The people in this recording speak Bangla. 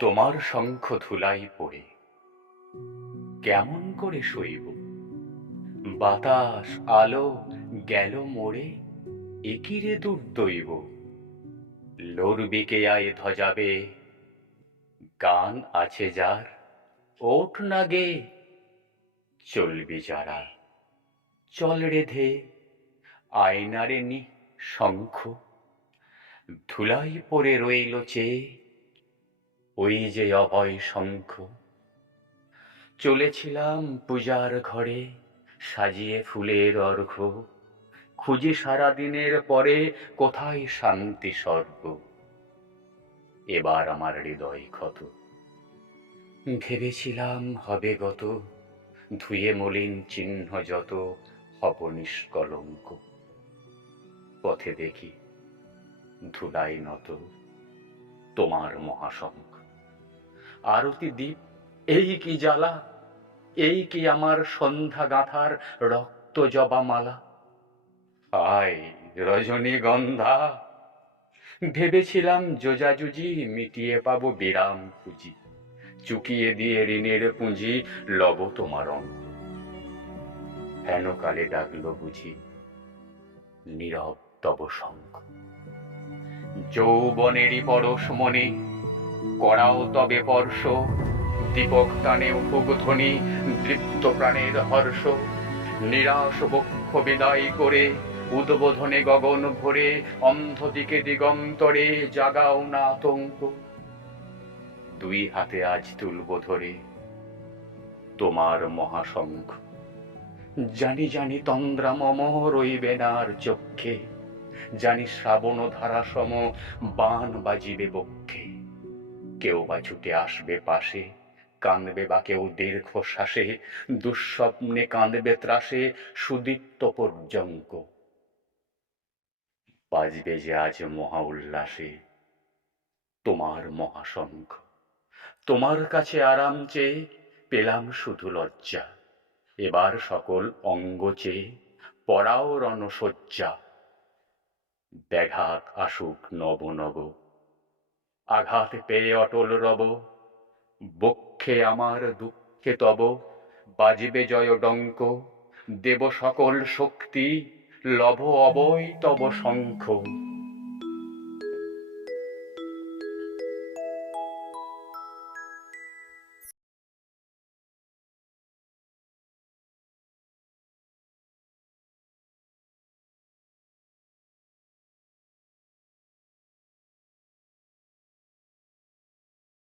তোমার শঙ্খ ধুলাই পড়ে। কেমন করে শৈব? বাতাস, আলো, গেল মোড়ে একিরে দুর্দৈব? লড়বিকে আয় ধজাবে গান আছে যার, ওঠ না গে। চলবি যারা, চল রেধে আয়নারে নি শঙ্খ। ধুলাই পড়ে রইল চেয়ে ওই যে অভয় শঙ্খ। চলেছিলাম পূজার ঘরে, সাজিয়ে ফুলের অর্ঘ। খুঁজি সারা দিনের পরে কোথায় শান্তি স্বর্গ? এবার আমার হৃদয় ক্ষত। ভেবেছিলাম হবে গত, ধুয়ে মলিন চিহ্ন যত হব নিষ্কলঙ্ক। পথে দেখি ধুলাই নত তোমার মহাশঙ্খ। আরতি দ্বীপ, এই কি জ্বালা? এই কি আমার সন্ধ্যা গাঁথার রক্ত জবা মালা? আয় রজনীগন্ধা ভেবেছিলাম যোজাজুজি মিটিয়ে পাবো বিরাম পুঁজি। চুকিয়ে দিয়ে ঋণের পুঁজি লব তোমার অঙ্ক হেনকালে ডাকলো বুঝি, নীরব তব শঙ্খ। যৌবনেরই পরশ মনে করাও তবে পর্শ দীপক টানে ধ্বনি দৃপ্ত প্রাণের হর্ষ। নিরাশ বক্ষ বিদায় করে উদ্বোধনে গগন ভরে অন্ধ দিকে দিগন্তরে জাগাও না আতঙ্ক। দুই হাতে আজ তুলব ধরে তোমার মহাশঙ্খ। জানি জানি তন্দ্রা মম রইবে না আর চক্ষে। জানি শ্রাবণ ধারা সম বান বাজিবে বক্ষে। কেউ বা ছুটে আসবে পাশে, কাঁদবে বা কেউ দীর্ঘ শ্বাসে দুঃস্বপ্নে কাঁদবে ত্রাসে, সুদীপ্ত পর্যঙ্ক। বাজবে যে আজ মহা উল্লাসে, তোমার মহাশঙ্খ। তোমার কাছে আরাম চেয়ে, পেলাম শুধু লজ্জা। এবার সকল অঙ্গ চেয়ে, পরাও রণসজ্জা। ব্যাঘাত আসুক নব নব। আঘাত পেয়ে অটল রব। বক্ষে আমার দুঃখে তব, বাজিবে জয় ডঙ্ক। দেব সকল শক্তি লভ অবৈতব শঙ্খ।